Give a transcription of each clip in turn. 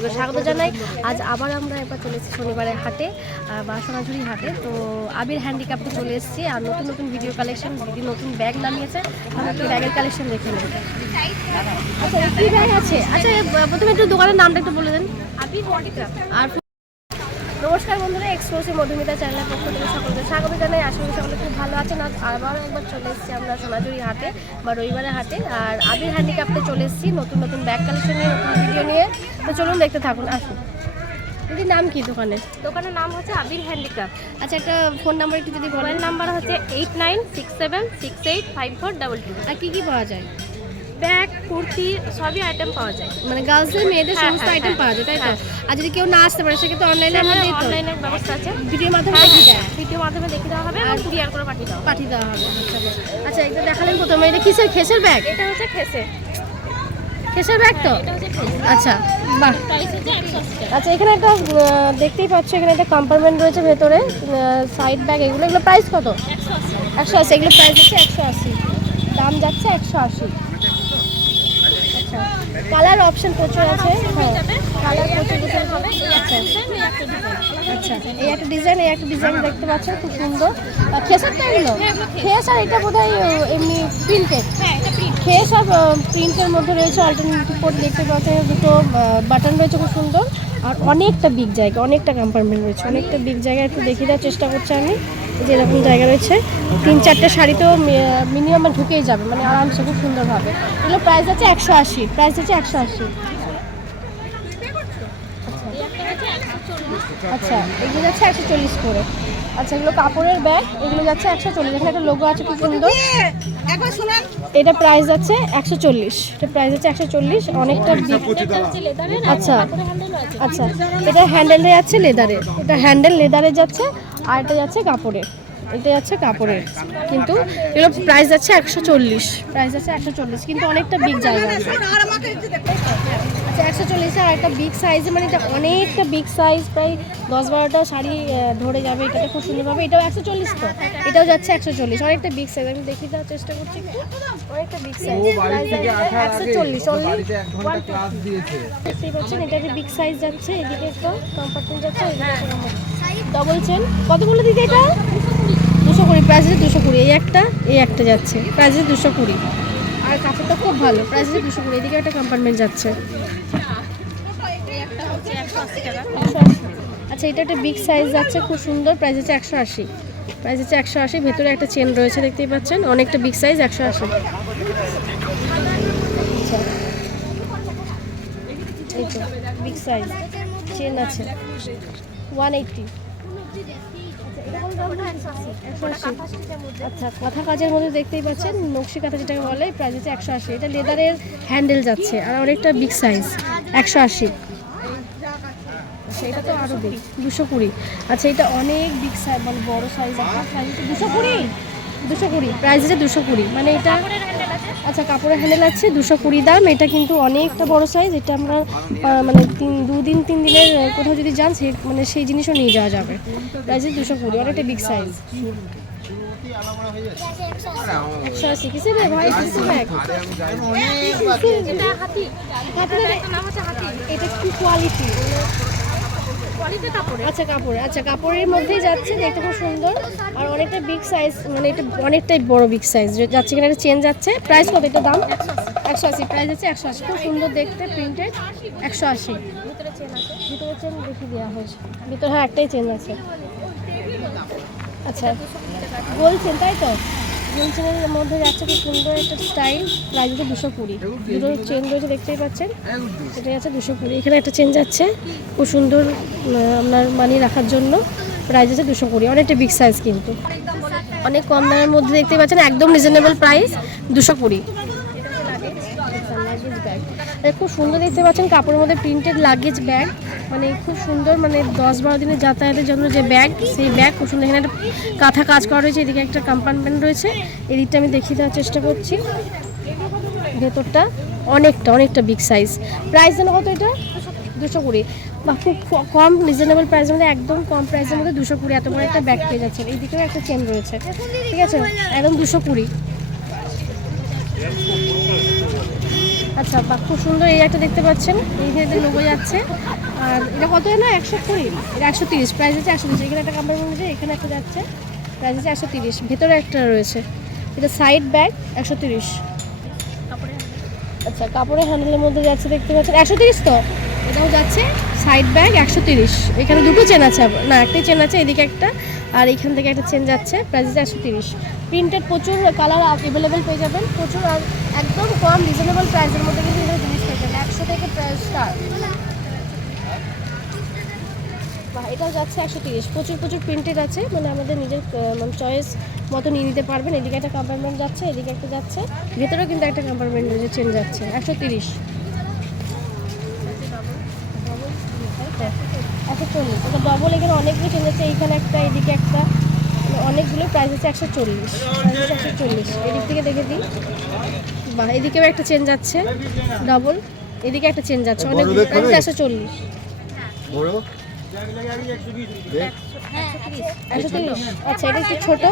সকলকে স্বাগত জানাই। আজ আবার আমরা একবার চলে এসেছি শনিবারের হাটে বা সোনাঝুরি হাটে। তো আবির হ্যান্ডিক্রাফটে চলে এসেছি আর নতুন নতুন ভিডিও কালেকশন, দিদি নতুন ব্যাগ নামিয়েছে, আমরা একটু ব্যাগের কালেকশন দেখে নেব। আচ্ছা কী ব্যাগ আছে? আচ্ছা প্রথমে একটু দোকানের নামটা একটু বলে দেন। আবির হ্যান্ডিক্রাফট। আর নমস্কার বন্ধুরা, এক্সক্লুসিভ মধুমিতা চ্যানেলের পক্ষ থেকে সকলকে স্বাগত জানাই। আশা করি সকলে খুব ভালো আছেন। আবারও একবার চলে এসেছি আমরা সোনাঝুরি হাটে বা রবিবারের হাটে, আর আবির হ্যান্ডিক্রাফটে চলে এসেছি নতুন নতুন ব্যাগ কালেকশন নিয়ে, নতুন ভিডিও নিয়ে। তো চলুন দেখতে থাকুন, আসুন। দিদির নাম কি দোকানের? দোকানের নাম হচ্ছে আবির হ্যান্ডিক্রাফট। আচ্ছা একটা ফোন নাম্বার একটু যদি বলেন। নাম্বার হচ্ছে 89676852। আর কী কী পাওয়া যায়? ব্যাগ, কুর্তি সবই আইটেম পাওয়া যায়। মানে গার্লসদের মেয়েদের হ্যাঁ, সমস্ত হ্যাঁ, আইটেম হ্যাঁ, পাওয়া যায়, তাই তো? হ্যাঁ। আর যদি কেউ না আসতে পারে সেক্ষেত্রে অনলাইনে আমরা দিই তো? অনলাইনের ব্যবস্থা আছে, ভিডিওর মাধ্যমে হ্যাঁ, দেখিয়ে দেয়, ভিডিও মাধ্যমে দেখিয়ে দেওয়া হবে আর কুরিয়ার করে পাঠিয়ে দেওয়া হবে। পাঠিয়ে দেওয়া হবে। আচ্ছা এটা দেখালেন প্রথমে, এটা কিসের খেসের ব্যাগ? এটা হচ্ছে খেসে, খেসের ব্যাগ তো? এটা হচ্ছে খেসে। আচ্ছা বাহ। প্রাইস হচ্ছে 180 টাকা। আচ্ছা এখানে একটা দেখতেই পাচ্ছ, এখানে একটা কম্পার্টমেন্ট রয়েছে ভেতরে, সাইড ব্যাগ এগুলো, এগুলো প্রাইস কত? 180। 180। এগুলো প্রাইস হচ্ছে 180, দাম যাচ্ছে 180। আচ্ছা কালার অপশন প্রচুর আছে, হ্যাঁ কালার প্রচুর প্রচুর হবে। আচ্ছা আচ্ছা এই একটা ডিজাইন, এই একটা ডিজাইন দেখতে পাচ্ছেন খুব সুন্দর। খেসার তো এগুলো? খেস আর এটা বোধ হয় এমনি প্রিন্টেড। হ্যাঁ এটা প্রিন্ট। খেস আর প্রিন্টের মধ্যে রয়েছে অল্টারনেটিভ কোড দেখতে পাচ্ছেন, দুটো বাটন রয়েছে খুব সুন্দর। আর অনেকটা বিগ জায়গা, অনেকটা কম্পার্টমেন্ট রয়েছে, অনেকটা বিগ জায়গা। একটু দেখিয়ে দেওয়ার চেষ্টা করছি আমি, যে এরকম জায়গা রয়েছে, 3-4টে শাড়ি তো মিনিমাম ঢুকেই যাবে, মানে আরামসে খুব সুন্দরভাবে। এগুলো প্রাইস আছে 180, প্রাইস আছে 180। আচ্ছা এগুলো যাচ্ছে 140 করে। আচ্ছা এগুলো কাপড়ের ব্যাগ, এগুলো যাচ্ছে 140। এখানে একটা লোগো আছে খুব সুন্দর। এটা প্রাইস আছে 140, এটা প্রাইস আছে 140, অনেকটা আচ্ছা আচ্ছা এটা হ্যান্ডেল যাচ্ছে লেদারের, এটা হ্যান্ডেল লেদারের যাচ্ছে, আর এটা যাচ্ছে কাপড়ের, এটা যাচ্ছে কাপড়ের। কিন্তু এগুলো প্রাইস যাচ্ছে 140, প্রাইস আছে 140, কিন্তু অনেকটা বিগ জায়গা আছে। আচ্ছা 140 আর একটা বিগ সাইজ, মানে এটা অনেকটা বিগ সাইজ, প্রায় 10-12টা শাড়ি ধরে যাবে এটাতে খুব সুন্দরভাবে। এটাও 140 তো? এটাও যাচ্ছে 140, অনেকটা বিগ সাইজ। আমি দেখিয়ে দেওয়ার চেষ্টা করছি একটু, অনেকটা বিগ সাইজ, প্রাইস 140 অনলি। দেখতেই পাচ্ছেন এটা একটা বিগ সাইজ যাচ্ছে, এদিকে একটা কম্পার্টমেন্ট যাচ্ছে, ডবল চেন। কত বলে দিতে এটা? 220, প্রাইস আছে 220। এই একটা যাচ্ছে, প্রাইস আছে 220, আর কাপড়টা খুব ভালো, প্রাইস আছে 220। এদিকে একটা কম্পার্টমেন্ট যাচ্ছে। আচ্ছা এটা একটা বিগ সাইজ যাচ্ছে খুব সুন্দর, প্রাইস আছে 180, প্রাইস আছে 180। ভেতরে একটা চেন রয়েছে দেখতেই পাচ্ছেন, অনেকটা বিগ সাইজ, 180। আচ্ছা এই তো বিগ সাইজ চেন আছে 180। আচ্ছা কাঁথা কাজের মধ্যে দেখতেই পাচ্ছেন, নকশি কাঁথা যেটাকে বলে, প্রাইস আছে 180। এটা লেদারের হ্যান্ডেল যাচ্ছে, আর অনেকটা বিগ সাইজ, 180। আচ্ছা এটা তো আরও বিগ, 220। আচ্ছা এটা অনেক বিগ সাইজ, মানে বড় সাইজ, একটা প্রাইস আছে 220, প্রাইস আছে 220, মানে এটা আচ্ছা কাপড়ের হ্যান্ডেল আছে 220 দাম। এটা কিন্তু অনেকটা বড় সাইজ, এটা আমরা মানে 2-3 দিনের কোথাও যদি যান মানে সেই জিনিসও নিয়ে যাওয়া যাবে। প্রাইস আছে 220, অনেকটা বিগ সাইজ। 180 কিসে রে ভাই? কিসে ব্যাগ? এটা কি কোয়ালিটি? আচ্ছা কাপড়, আচ্ছা কাপড়ের মধ্যেই যাচ্ছে, দেখতে খুব সুন্দর, আর অনেকটা বিগ সাইজ, মানে এটা অনেকটাই বড় বিগ সাইজ যাচ্ছে। এখানে একটা চেন যাচ্ছে, প্রাইস কত? এটা দাম 180, প্রাইস আছে 180, খুব সুন্দর দেখতে, প্রিন্টেড, 180। ভিতরে চেন দেখিয়ে দেওয়া হয়েছে, ভিতরে হ্যাঁ একটাই চেন আছে। আচ্ছা গোল চেন, তাই তো? গোল চেনের মধ্যে যাচ্ছে খুব সুন্দর একটা স্টাইল, প্রাইস হচ্ছে 220। দুটো চেন রয়েছে দেখতেই পাচ্ছেন, এটা যাচ্ছে 220। এখানে একটা চেন যাচ্ছে খুব সুন্দর, আপনার মানি রাখার জন্য, প্রাইস আছে 220, অনেকটা বিগ সাইজ, কিন্তু অনেক কম দামের মধ্যে দেখতেই পাচ্ছেন, একদম রিজনেবল প্রাইস 220। খুব সুন্দর দেখতে পাচ্ছেন, কাপড়ের মধ্যে প্রিন্টেড লাগেজ ব্যাগ, মানে খুব সুন্দর, মানে 10-12 দিনের যাতায়াতের জন্য যে ব্যাগ, সেই ব্যাগ খুব সুন্দর। এখানে একটা কাঁথা কাজ করা রয়েছে, এদিকে একটা কম্পার্টমেন্ট রয়েছে, এদিকটা আমি দেখিয়ে দেওয়ার চেষ্টা করছি। ভেতরটা অনেকটা বিগ সাইজ, প্রাইস যেন কত? এটা 220, বা খুব কম রিজনেবল প্রাইসের মধ্যে, একদম কম প্রাইসের মধ্যে 220 এত বড় একটা ব্যাগ পেয়ে যাচ্ছেন। এইদিকেও একটা চেন রয়েছে, ঠিক আছে, একদম 220। আচ্ছা বা খুব সুন্দর, এই একটা দেখতে পাচ্ছেন, এই ধরনের লোগো যাচ্ছে, আর এটা কত না 120, এটা 130, প্রাইস আছে 130। এখানে একটা কম্পার্টমেন্ট আছে, এখানে একটা যাচ্ছে, প্রাইস আছে 130। ভেতরে একটা রয়েছে, এটা সাইড ব্যাগ 130। আচ্ছা কাপড়ের হ্যান্ডেলের মধ্যে যাচ্ছে দেখতে পাচ্ছেন 130 তো, এটাও যাচ্ছে সাইড ব্যাগ 130। এখানে দুটো চেন আছে, না একটাই চেন আছে, এদিকে একটা আর এইখান থেকে একটা চেন যাচ্ছে, প্রাইস আছে 130। প্রিন্টেড প্রচুর কালার অ্যাভেলেবেল পেয়ে যাবেন, প্রচুর আর একদম কম রিজনেবল প্রাইসের মধ্যে কিন্তু এখানে জিনিস পেয়ে যাবেন, 100 থেকে স্টার্ট। বা এটাও যাচ্ছে 130। প্রচুর প্রচুর প্রিন্টেড আছে, মানে আমাদের নিজের মানে চয়েস মতো নিয়ে নিতে পারবেন। এদিকে একটা কম্পার্টমেন্ট যাচ্ছে, এদিকে একটা যাচ্ছে, ভেতরেও কিন্তু একটা কম্পার্টমেন্ট রয়েছে, চেন যাচ্ছে 130। 140, এটা ডবল। এখানে অনেকগুলো চেন যাচ্ছে, এইখানে একটা, এদিকে একটা, অনেকগুলো। প্রাইস হচ্ছে 140, প্রাইস হচ্ছে 140। এদিক থেকে দেখে দিই, বা এদিকেও একটা চেন যাচ্ছে ডবল, এদিকে একটা চেন যাচ্ছে, অনেকগুলো। প্রাইস হচ্ছে 140। 130। আচ্ছা এটা একটু ছোট,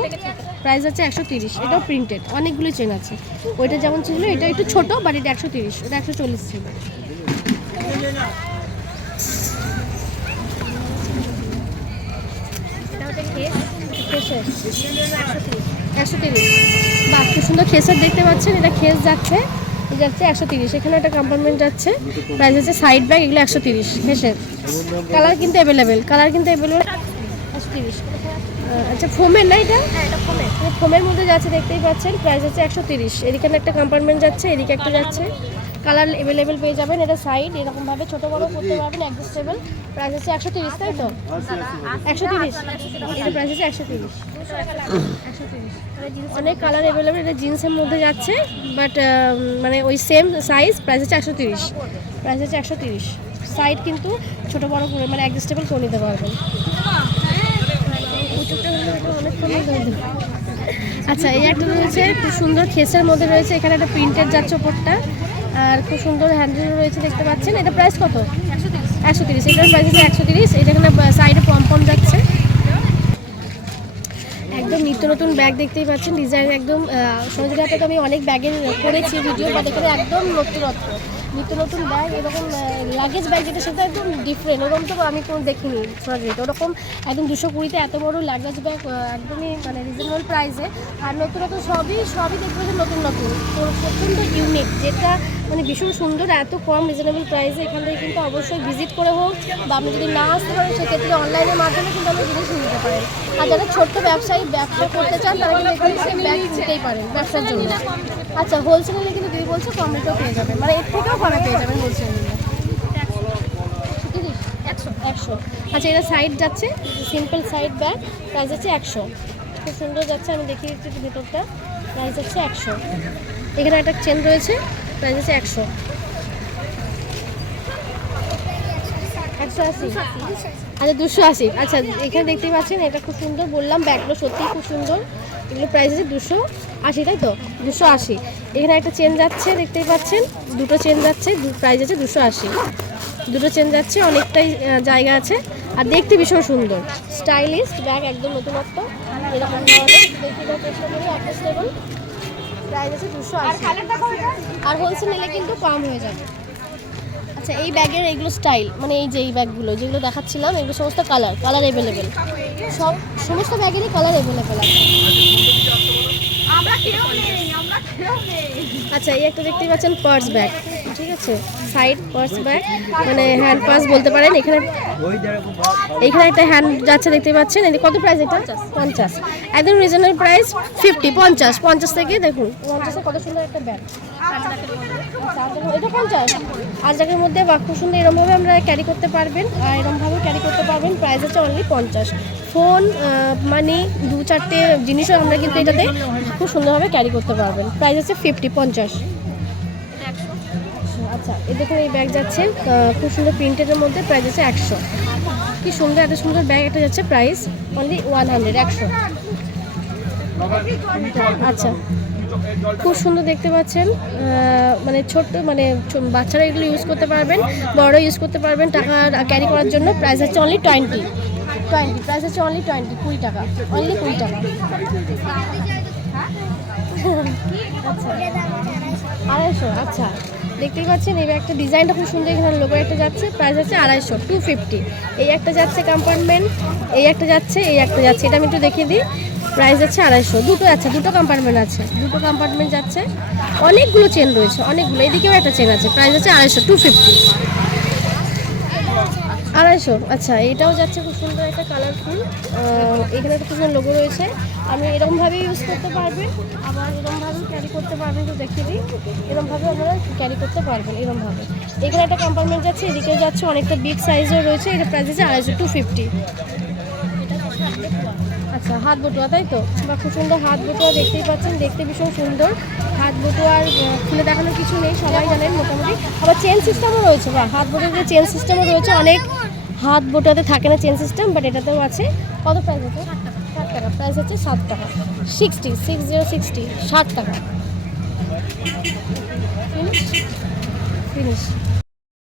প্রাইস হচ্ছে 130। এটাও প্রিন্টেড, অনেকগুলো চেন আছে। ওইটা যেমন ছিল এটা একটু ছোট, বাট এটা 130, ওটা 140 ছিল। খেসের 130। বাহ খুব সুন্দর খেসের দেখতে পাচ্ছেন, এটা খেস যাচ্ছে, এটা যাচ্ছে 130। এখানে একটা কম্পার্টমেন্ট যাচ্ছে, প্রাইস হচ্ছে সাইড ব্যাগ, এগুলো 130 খেসের। কালার কিন্তু অ্যাভেলেবেল, 130। আচ্ছা ফোমের না এটা? ফোমের মধ্যে যাচ্ছে দেখতেই পাচ্ছেন, প্রাইস হচ্ছে 130। এদিকে একটা কম্পার্টমেন্ট যাচ্ছে, এদিকে একটা যাচ্ছে, কালার অ্যাভেলেবেল পেয়ে যাবেন। এটা সাইড এরকমভাবে ছোটো বড়ো করতে পারবেন, অ্যাডজাস্টেবল। প্রাইস হচ্ছে 130, তাই তো? 130, এটা প্রাইস হচ্ছে 130। অনেক কালার অ্যাভেলেবেল। এটা জিন্সের মধ্যে যাচ্ছে, বাট মানে ওই সেম সাইজ, প্রাইস হচ্ছে 130। প্রাইস হচ্ছে 130। সাইড কিন্তু ছোটো বড়ো করে মানে অ্যাডজাস্টেবল করে নিতে পারবেন। আচ্ছা এই একটা রয়েছে খুব সুন্দর খেসের মধ্যে রয়েছে, এখানে একটা প্রিন্টেড যাচ্ছে ওপরটা, আর খুব সুন্দর হ্যান্ডেল রয়েছে দেখতে পাচ্ছেন। এটা প্রাইস কত? 130। এটার প্রাইস হচ্ছে 130। এটা এখানে সাইডে পম যাচ্ছে। একদম নিত্য নতুন ব্যাগ দেখতেই পাচ্ছেন, ডিজাইন একদম সঞ্জিতা হাতে। তো আমি অনেক ব্যাগের করেছি ভিডিও, বাট এখানে একদম নতুনত্ব নিত্য নতুন ব্যাগ। এরকম লাগেজ ব্যাগ যেটা সেটা একদম ডিফারেন্ট, ওরকম তো আমি কোনো দেখিনি সঞ্জিতা। ওরকম একদম 220-তে এত বড় লাগেজ ব্যাগ, একদমই মানে রিজনেবল প্রাইসে। আর নতুন নতুন সবই দেখতে পাচ্ছেন নতুন নতুন, তো প্রচণ্ড ইউনিক, যেটা মানে ভীষণ সুন্দর। এত কম রিজনেবল প্রাইসে এখান থেকে কিন্তু অবশ্যই ভিজিট করে হোক, বা আপনি যদি না আসতে পারেন সেক্ষেত্রে অনলাইনের মাধ্যমে কিন্তু আপনি জিনিস নিতে পারেন। আর যারা ছোট্ট ব্যবসা করতে চান তারা কিন্তু এখানে সেই ব্যাগ নিতেই পারেন ব্যবসার জন্য। আচ্ছা হোলসেল নিলে কিন্তু দিদি বলছে কম রেটেও পেয়ে যাবেন, মানে এর থেকেও কমে পেয়ে যাবেন হোলসেল নিলে। 100। আচ্ছা এটা সাইড যাচ্ছে, সিম্পল সাইড ব্যাগ, প্রাইস হচ্ছে 100। খুব সুন্দর যাচ্ছে, আমি দেখিয়ে দিচ্ছি একটু ভেতরটা। প্রাইস হচ্ছে 100। এখানে একটা চেন রয়েছে, প্রাইস হচ্ছে 100। 180। আচ্ছা 280। আচ্ছা এখানে দেখতেই পাচ্ছেন, এটা খুব সুন্দর, বললাম ব্যাগগুলো সত্যিই খুব সুন্দর। এগুলো প্রাইস আছে 280, তাই তো? 280। এখানে একটা চেন যাচ্ছে দেখতেই পাচ্ছেন, দুটো চেন যাচ্ছে, প্রাইস আছে 280। দুটো চেন যাচ্ছে, অনেকটাই জায়গা আছে, আর দেখতে ভীষণ সুন্দর স্টাইলিশ ব্যাগ, একদম নতুনত্ব। এরকম প্রাইস আছে 280, আর হোলসেল নিলে কিন্তু কম হয়ে যাবে। আচ্ছা এই ব্যাগের এইগুলো স্টাইল, মানে এই যে এই ব্যাগগুলো যেগুলো দেখাচ্ছিলাম, এগুলো সমস্ত কালার অ্যাভেলেবেল, সমস্ত ব্যাগেরই কালার অ্যাভেলেবেল আছে। আচ্ছা এই একটা দেখতেই পাচ্ছেন পার্স ব্যাগ, ঠিক আছে, সাইড পার্স ব্যাগ, মানে হ্যান্ড পার্স বলতে পারেন। এখানে একটা হ্যান্ড যাচ্ছে দেখতে পাচ্ছেন। এটা কত প্রাইস? এটা 50। একদম রিজনেবল প্রাইস 50 50 থেকে দেখুন 50-এ কত সুন্দর একটা ব্যাগ। এটা 50 আজকের মধ্যে, বা খুব সুন্দর এরকমভাবে আমরা ক্যারি করতে পারবেন, আর এরকমভাবে ক্যারি করতে পারবেন। প্রাইস হচ্ছে অনলি 50। ফোন মানি 2-4টে জিনিসও আমরা কিন্তু এটাতে খুব সুন্দরভাবে ক্যারি করতে পারবেন। প্রাইস হচ্ছে 50। আচ্ছা এই দেখুন এই ব্যাগ যাচ্ছে খুব সুন্দর প্রিন্টেডের মধ্যে, প্রাইস হচ্ছে 100। কি সুন্দর, এত সুন্দর ব্যাগ একটা যাচ্ছে, প্রাইস অনলি 100। আচ্ছা খুব সুন্দর দেখতে পাচ্ছেন, মানে ছোট্ট মানে বাচ্চারা এগুলো ইউজ করতে পারবেন, বড় ইউজ করতে পারবেন টাকা ক্যারি করার জন্য। প্রাইস হচ্ছে অনলি 20। প্রাইস হচ্ছে অনলি 20 টাকা, অনলি 20 টাকা। আচ্ছা 250। আচ্ছা দেখতেই পাচ্ছেন এই একটা ডিজাইনটা খুব সুন্দর, এখানে লোগো একটা যাচ্ছে, প্রাইস হচ্ছে 250, 250। এই একটা যাচ্ছে কম্পার্টমেন্ট, এই একটা যাচ্ছে, এই একটা যাচ্ছে, এটা আমি একটু দেখিয়ে দিই। প্রাইস যাচ্ছে 250, দুটো আছে, দুটো কম্পার্টমেন্ট আছে, দুটো কম্পার্টমেন্ট যাচ্ছে। অনেকগুলো চেন রয়েছে, অনেকগুলো, এদিকেও একটা চেন আছে, প্রাইস হচ্ছে 250, 250, 250। আচ্ছা, এটাও যাচ্ছে খুব সুন্দর একটা কালারফুল, এখানে একটা সুন্দর লোগো রয়েছে। আপনি এরকমভাবেই ইউজ করতে পারবেন, আবার এরকমভাবেও ক্যারি করতে পারবেন, তো দেখিয়ে দিই। এরকমভাবে আপনারা ক্যারি করতে পারবেন, এরকমভাবে। এখানে একটা কম্পার্টমেন্ট যাচ্ছে, এদিকেও যাচ্ছে, অনেকটা বিগ সাইজের রয়েছে, এটা প্রাইস আছে 250, 250। আচ্ছা, হাত বটুয়া, তাই তো? বা খুব সুন্দর হাত বটুয়া, দেখতেই পাচ্ছেন, দেখতে ভীষণ সুন্দর। হাত বটুয়ার খুলে দেখানোর কিছু নেই, সবাই জানেন মোটামুটি। আবার চেন সিস্টেমও রয়েছে, বা হাত বটুয়াতে চেন সিস্টেমও রয়েছে। অনেক হাত বটুয়াতে থাকে না চেন সিস্টেম, বাট এটাতেও আছে। কত প্রাইস আছে? 60 টাকা। প্রাইস হচ্ছে 7 টাকা, 60, 60, 60 টাকা। ফিনিশ।